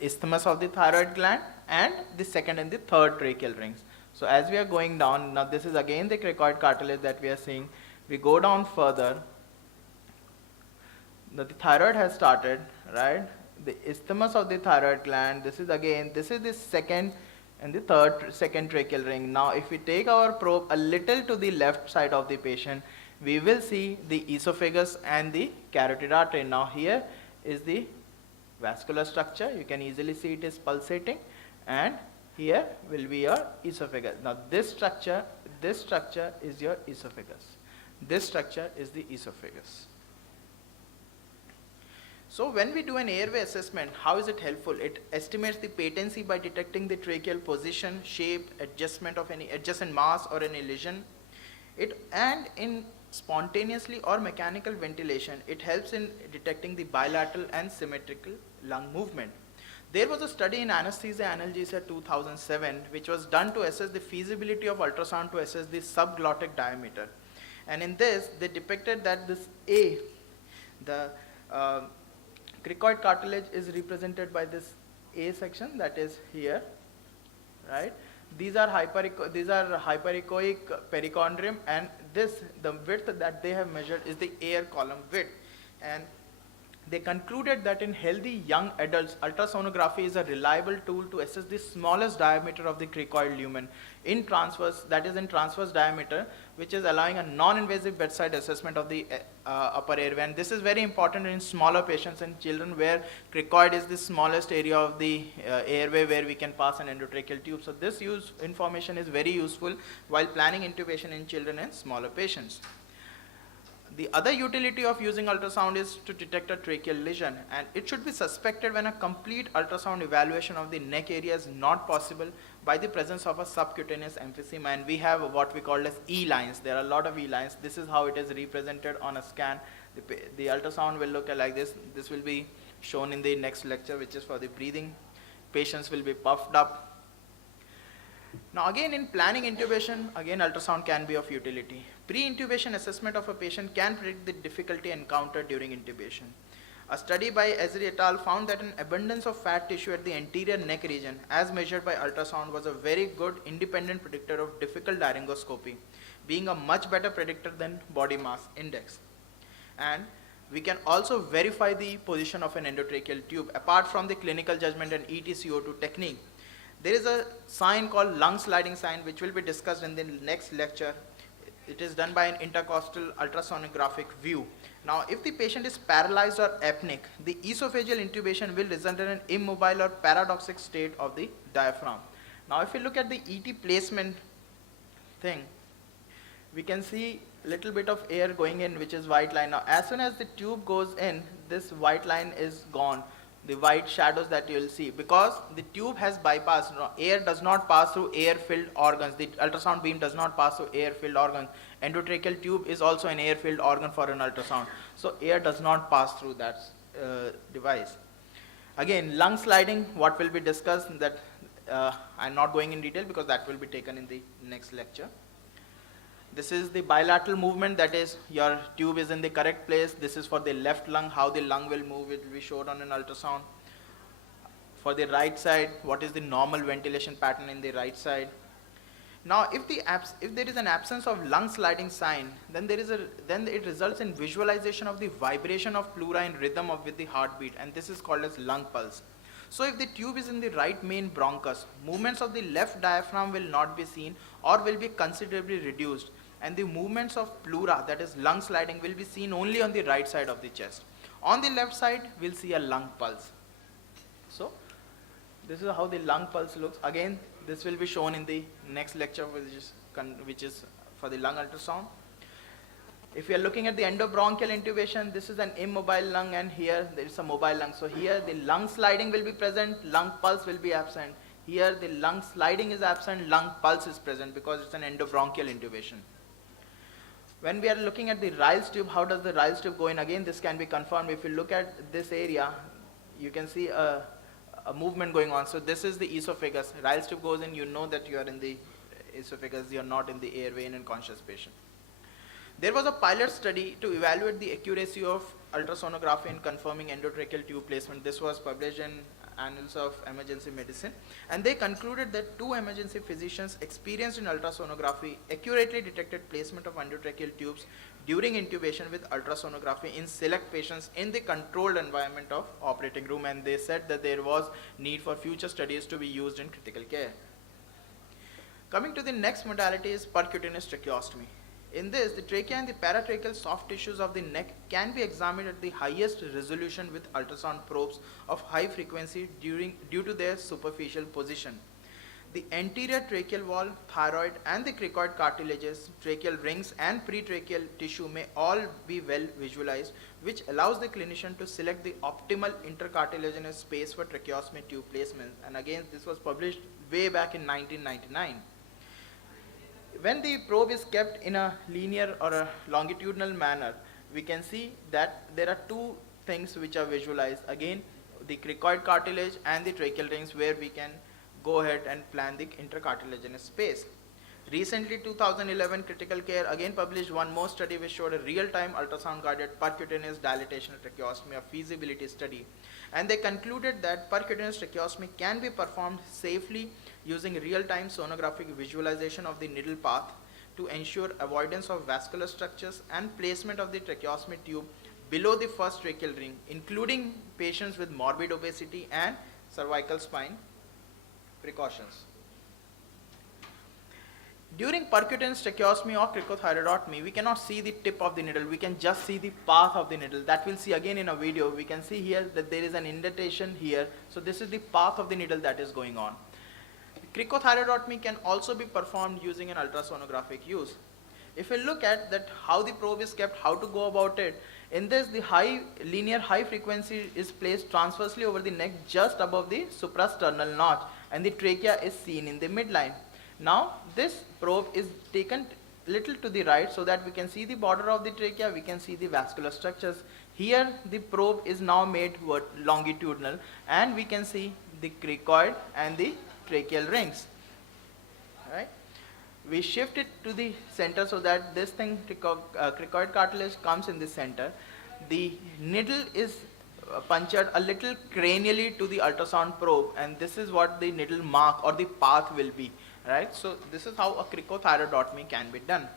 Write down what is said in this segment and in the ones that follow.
isthmus of the thyroid gland and the second and the third tracheal rings. So as we are going down, now this is again the cricoid cartilage that we are seeing. We go down further. Now the thyroid has started, right? The isthmus of the thyroid gland. This is the second and the second tracheal ring. Now if we take our probe a little to the left side of the patient, we will see the esophagus and the carotid artery. Now here is the vascular structure. You can easily see it is pulsating, and here will be your esophagus. Now this structure is your esophagus. This structure is the esophagus. So when we do an airway assessment, how is it helpful? It estimates the patency by detecting the tracheal position, shape, adjustment of any adjacent mass or any lesion. And in spontaneously or mechanical ventilation, it helps in detecting the bilateral and symmetrical lung movement. There was a study in anesthesia analgesia 2007 which was done to assess the feasibility of ultrasound to assess the subglottic diameter. And in this, they depicted that this the cricoid cartilage is represented by this A section, that is here, right? These are hyperechoic perichondrium, and the width that they have measured is the air column width. And they concluded that in healthy young adults, ultrasonography is a reliable tool to assess the smallest diameter of the cricoid lumen in transverse diameter, which is allowing a non-invasive bedside assessment of the upper airway. And this is very important in smaller patients and children, where cricoid is the smallest area of the airway where we can pass an endotracheal tube. So this information is very useful while planning intubation in children and smaller patients. The other utility of using ultrasound is to detect a tracheal lesion, and it should be suspected when a complete ultrasound evaluation of the neck area is not possible by the presence of a subcutaneous emphysema. And we have what we call as E-lines. There are a lot of E-lines. This is how it is represented on a scan. The ultrasound will look like this. This will be shown in the next lecture, which is for the breathing. Patients will be puffed up. Now again, in planning intubation, again ultrasound can be of utility. Pre-intubation assessment of a patient can predict the difficulty encountered during intubation. A study by Ezri et al. Found that an abundance of fat tissue at the anterior neck region, as measured by ultrasound, was a very good independent predictor of difficult laryngoscopy, being a much better predictor than body mass index. And we can also verify the position of an endotracheal tube apart from the clinical judgment and EtCO2 technique. There is a sign called lung sliding sign, which will be discussed in the next lecture. It is done by an intercostal ultrasonographic view. Now, if the patient is paralyzed or apneic, the esophageal intubation will result in an immobile or paradoxic state of the diaphragm. Now, if you look at the ET placement thing, we can see a little bit of air going in, which is white line. Now, as soon as the tube goes in, this white line is gone. The white shadows that you will see, because the tube has bypassed. Air does not pass through air-filled organs. The ultrasound beam does not pass through air-filled organs. Endotracheal tube is also an air-filled organ for an ultrasound. So air does not pass through that device. Again, lung sliding, what will be discussed, that I'm not going in detail because that will be taken in the next lecture. This is the bilateral movement, that is your tube is in the correct place. This is for the left lung, how the lung will move, it will be shown on an ultrasound. For the right side, what is the normal ventilation pattern in the right side. Now if there is an absence of lung sliding sign, then it results in visualization of the vibration of pleura in rhythm with the heartbeat, and this is called as lung pulse. So if the tube is in the right main bronchus, movements of the left diaphragm will not be seen or will be considerably reduced, and the movements of pleura, that is lung sliding, will be seen only on the right side of the chest. On the left side, we'll see a lung pulse. So this is how the lung pulse looks. Again, this will be shown in the next lecture, which is for the lung ultrasound. If we are looking at the endobronchial intubation, this is an immobile lung, and here there is a mobile lung. So here the lung sliding will be present, lung pulse will be absent. Here the lung sliding is absent, lung pulse is present, because it's an endobronchial intubation. When we are looking at the Ryle's tube, how does the Ryle's tube go in? Again, this can be confirmed. If you look at this area, you can see a movement going on. So this is the esophagus. Ryle's tube goes in, you know that you are in the esophagus, you are not in the airway in a conscious patient. There was a pilot study to evaluate the accuracy of ultrasonography in confirming endotracheal tube placement. This was published in Annals of Emergency Medicine, and they concluded that 2 emergency physicians experienced in ultrasonography accurately detected placement of endotracheal tubes during intubation with ultrasonography in select patients in the controlled environment of operating room, and they said that there was need for future studies to be used in critical care. Coming to the next modality is percutaneous tracheostomy. In this, the trachea and the paratracheal soft tissues of the neck can be examined at the highest resolution with ultrasound probes of high frequency due to their superficial position. The anterior tracheal wall, thyroid and the cricoid cartilages, tracheal rings and pretracheal tissue may all be well visualized, which allows the clinician to select the optimal intercartilaginous space for tracheostomy tube placement. And again, this was published way back in 1999. When the probe is kept in a linear or a longitudinal manner, we can see that there are 2 things which are visualized. Again, the cricoid cartilage and the tracheal rings, where we can go ahead and plan the intercartilaginous space. Recently, 2011 Critical Care again published one more study which showed a real-time ultrasound-guided percutaneous dilatation tracheostomy, a feasibility study. And they concluded that percutaneous tracheostomy can be performed safely using real-time sonographic visualization of the needle path to ensure avoidance of vascular structures and placement of the tracheostomy tube below the first tracheal ring, including patients with morbid obesity and cervical spine precautions. During percutaneous tracheostomy or cricothyroidotomy, we cannot see the tip of the needle, we can just see the path of the needle. That we'll see again in a video. We can see here that there is an indentation here. So this is the path of the needle that is going on. Cricothyroidotomy can also be performed using an ultrasonographic use. If we look at that how the probe is kept, how to go about it, in this the linear high frequency is placed transversely over the neck just above the suprasternal notch, and the trachea is seen in the midline. Now this probe is taken little to the right so that we can see the border of the trachea, we can see the vascular structures. Here the probe is now made longitudinal, and we can see the cricoid and the tracheal rings. Right? We shift it to the center so that this thing, cricoid cartilage, comes in the center. The needle is punctured a little cranially to the ultrasound probe, and this is what the needle mark or the path will be. Right? So this is how a cricothyroidotomy can be done.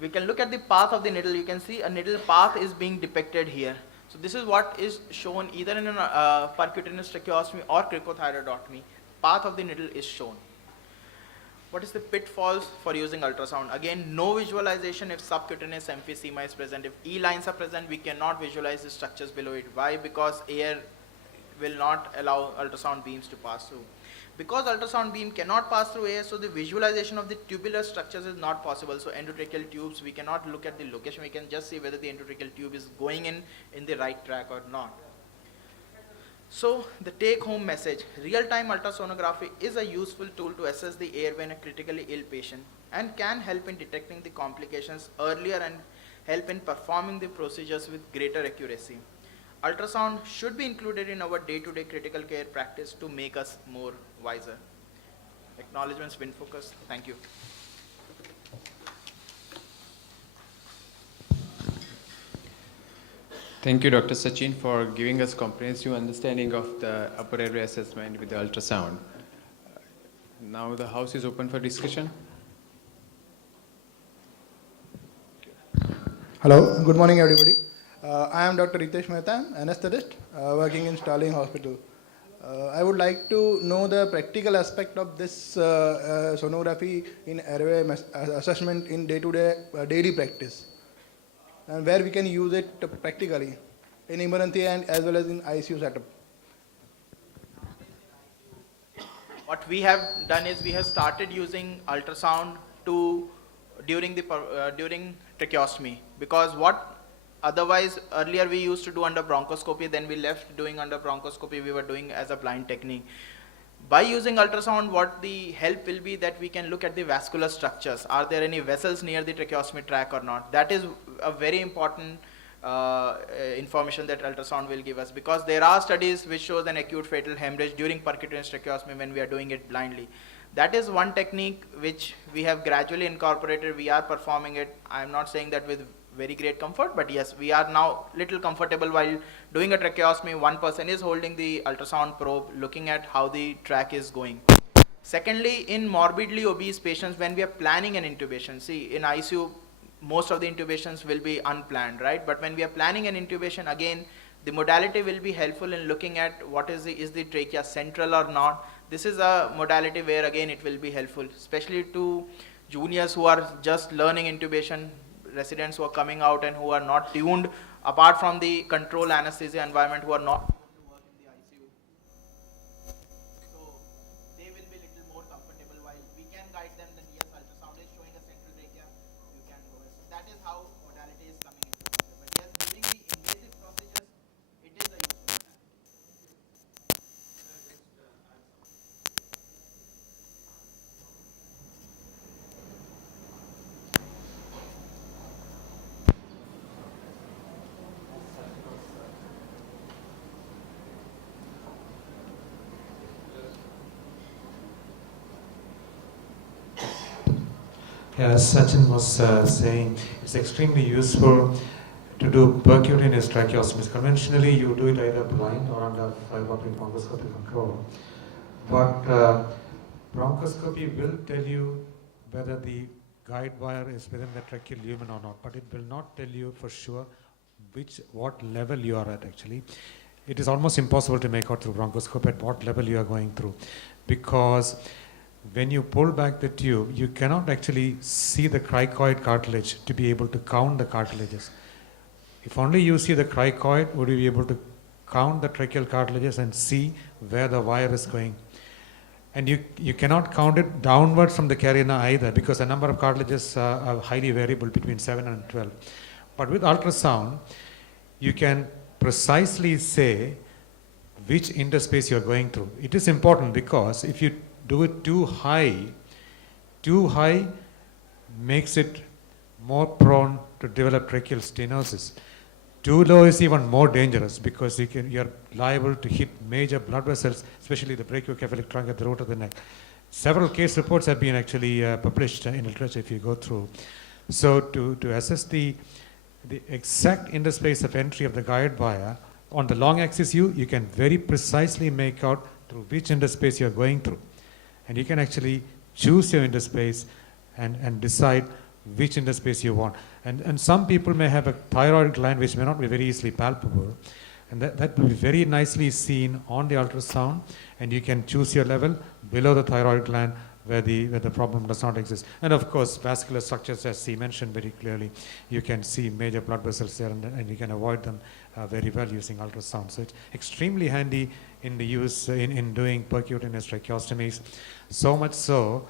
We can look at the path of the needle. You can see a needle path is being depicted here. So this is what is shown either in a percutaneous tracheostomy or cricothyroidotomy. Path of the needle is shown. What is the pitfalls for using ultrasound? Again, no visualization if subcutaneous emphysema is present. If E lines are present, we cannot visualize the structures below it. Why? Because air will not allow ultrasound beams to pass through. Because ultrasound beam cannot pass through air, so the visualization of the tubular structures is not possible. So endotracheal tubes, we cannot look at the location. We can just see whether the endotracheal tube is going in the right track or not. So the take-home message, real-time ultrasonography is a useful tool to assess the airway in a critically ill patient and can help in detecting the complications earlier and help in performing the procedures with greater accuracy. Ultrasound should be included in our day-to-day critical care practice to make us more wiser. Acknowledgements, WinFocus. Thank you. Thank you, Dr. Sachin, for giving us comprehensive understanding of the upper airway assessment with the ultrasound. Now the house is open for discussion. Hello, good morning everybody. I am Dr. Ritesh Mehta, anesthetist working in Starling Hospital. I would like to know the practical aspect of this sonography in airway assessment in day-to-day daily practice, and where we can use it practically in emergency and as well as in ICU setup. What we have done is we have started using ultrasound during tracheostomy, because otherwise earlier we used to do under bronchoscopy, then we left doing under bronchoscopy, we were doing as a blind technique. By using ultrasound, what the help will be that we can look at the vascular structures. Are there any vessels near the tracheostomy tract or not? That is a very important information that ultrasound will give us, because there are studies which shows an acute fatal hemorrhage during percutaneous tracheostomy when we are doing it blindly. That is one technique which we have gradually incorporated. We are performing it. I am not saying that with very great comfort, but yes, we are now little comfortable while doing a tracheostomy. One person is holding the ultrasound probe, looking at how the track is going. Secondly, in morbidly obese patients, when we are planning an intubation, see in ICU, most of the intubations will be unplanned, right? But when we are planning an intubation, again, the modality will be helpful in looking at what is the trachea central or not. This is a modality where again it will be helpful, especially to juniors who are just learning intubation, residents who are coming out and who are not tuned, apart from the control anesthesia environment, who are not able to work in the ICU. So they will be little more comfortable while we can guide them that yes, ultrasound is showing a central trachea, you can go ahead. So that is how modality is coming into picture. But yes, during the invasive procedures, it is a useful modality. Yeah, as Sachin was saying, it's extremely useful to do percutaneous tracheostomies. Conventionally, you do it either blind or under fiber optic bronchoscopy control. But bronchoscopy will tell you whether the guide wire is within the tracheal lumen or not, but it will not tell you for sure what level you are at actually. It is almost impossible to make out through bronchoscope at what level you are going through, because when you pull back the tube, you cannot actually see the cricoid cartilage to be able to count the cartilages. If only you see the cricoid, would you be able to count the tracheal cartilages and see where the wire is going. And you cannot count it downwards from the carina either, because the number of cartilages are highly variable between 7 and 12. But with ultrasound, you can precisely say which interspace you are going through. It is important because if you do it too high makes it more prone to develop tracheal stenosis. Too low is even more dangerous because you are liable to hit major blood vessels, especially the brachiocephalic trunk at the root of the neck. Several case reports have been actually published in literature if you go through. So to assess the exact interspace of entry of the guide wire, on the long axis you can very precisely make out through which interspace you are going through. And you can actually choose your interspace and decide which interspace you want. And some people may have a thyroid gland which may not be very easily palpable. And that will be very nicely seen on the ultrasound, and you can choose your level below the thyroid gland where the problem does not exist. And of course, vascular structures, as he mentioned very clearly, you can see major blood vessels there, and you can avoid them very well using ultrasound. So it's extremely handy in the use in doing percutaneous tracheostomies, so much so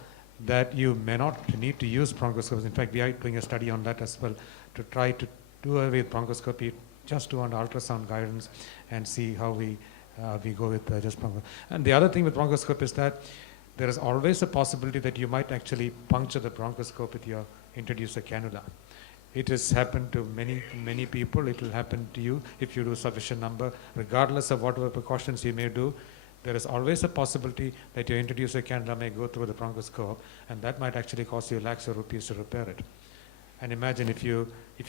that you may not need to use bronchoscopes. In fact, we are doing a study on that as well, to try to do away with bronchoscopy, just do under ultrasound guidance and see how we go with just bronchoscopy. And the other thing with bronchoscope is that there is always a possibility that you might actually puncture the bronchoscope with your introducer cannula. It has happened to many people. It will happen to you if you do sufficient number. Regardless of whatever precautions you may do, there is always a possibility that your introducer cannula may go through the bronchoscope, and that might actually cost you lakhs of rupees to repair it. And imagine if you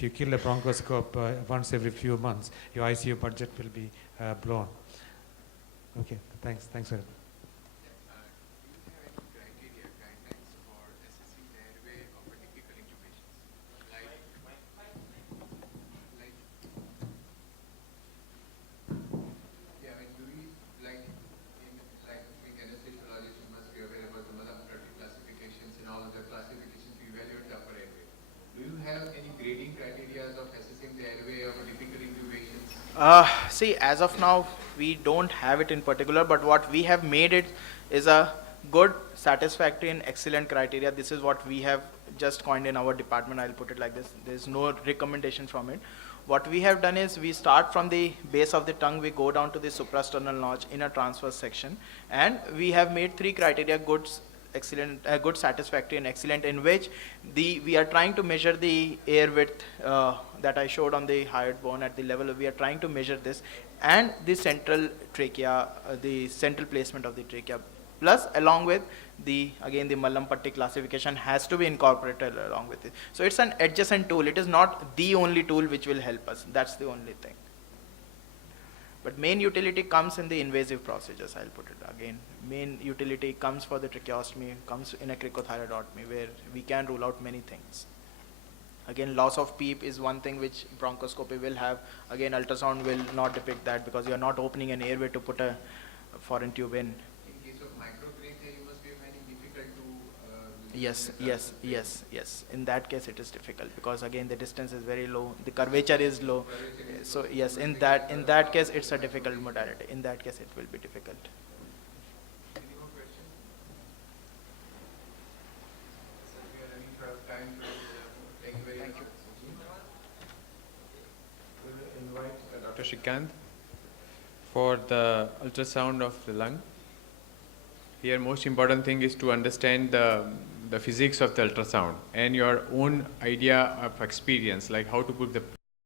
kill a bronchoscope once every few months, your ICU budget will be blown. Okay, thanks very much. See, as of now, we don't have it in particular, but what we have made it is a good, satisfactory, and excellent criteria. This is what we have just coined in our department. I'll put it like this. There's no recommendation from it. What we have done is we start from the base of the tongue, we go down to the suprasternal notch in a transverse section, and we have made 3 criteria: good, excellent, good, satisfactory, and excellent, in which we are trying to measure the air width that I showed on the hyoid bone at the level. We are trying to measure this, and the central trachea, the central placement of the trachea. Plus, along with the Mallampatti classification has to be incorporated along with it. So it's an adjacent tool. It is not the only tool which will help us. That's the only thing. But main utility comes in the invasive procedures, I'll put it again. Main utility comes for the tracheostomy, comes in a cricothyroidotomy, where we can rule out many things. Again, loss of PEEP is one thing which bronchoscopy will have. Again, ultrasound will not depict that because you are not opening an airway to put a foreign tube in. In case of microbrachial, you must be finding difficult to... Yes. In that case, it is difficult because again, the distance is very low, the curvature is low. So yes, in that case, it's a difficult modality. In that case, it will be difficult. Any more questions? Sir, we are running out of time. Thank you very much. We will invite Dr. Shrikant for the ultrasound of the lung. Here, most important thing is to understand the physics of the ultrasound and your own idea of experience, like how to put the